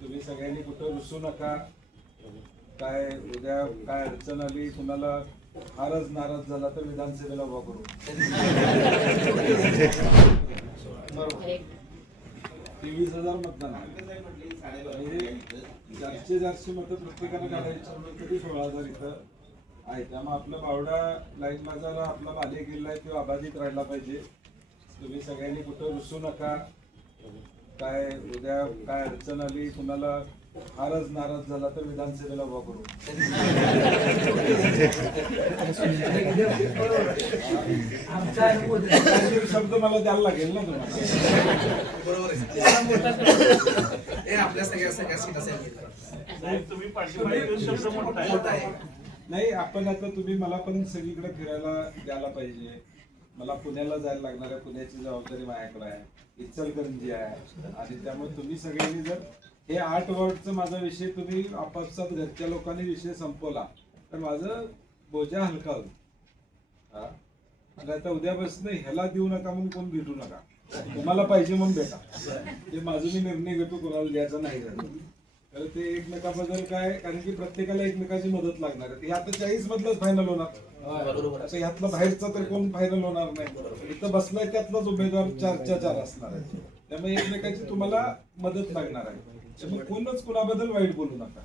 तुम्ही सगळ्यांनी कुठं रुसू नका. काय उद्या काय अडचण आली कुणाला फारच नाराज झाला तर विधानसभेला उभा करू. बरोबर. तेवीस हजार मतदान चारशे चारशे मतं प्रत्येकानं काढायची म्हणलं तरी सोळा हजार इथं आहे त्यामुळे आपला बावडा लाईन माझा आपला बाले किल्ला आहे तो अबाधित राहिला पाहिजे. तुम्ही सगळ्यांनी कुठं रुसू नका. काय उद्या काय अडचण आली कुणाला फारच नाराज झाला तर विधानसभेला उभा करू. शब्द मला द्यायला लागेल ना तुम्हाला. नाही आपण आता तुम्ही मला पण सगळीकडे फिरायला द्यायला पाहिजे. मला पुण्याला जायला लागणार आहे पुण्याची जबाबदारी माझ्याकडे आहे. इचलकरंजी आहे. आणि त्यामुळे तुम्ही सगळ्यांनी जर हे आर्ट वर्डचा माझा विषय तुम्ही आपापसात घरच्या लोकांनी विषय संपवला तर माझं बोजा हलका होईल. हा? आणि आता उद्यापासून ह्याला देऊ नका म्हणून कोण भेटू नका? तुम्हाला पाहिजे म्हणून भेटा. ते माझं मी निर्णय घेतो कोणाला द्यायचा नाही. झालं तर ते एकमेकाबद्दल काय कारण की प्रत्येकाला एकमेकाची मदत लागणार आहे. हे आता चाळीस मधलंच फायनल होणार. बरोबर. आता ह्यातलं बाहेरचं तर कोण फायनल होणार नाही. इथं बसलाय त्यातलाच उमेदवार चारच्या चार असणार आहे. त्यामुळे एकमेकाची तुम्हाला मदत लागणार आहे. त्यामुळे कोणच कुणाबद्दल वाईट बोलू नका.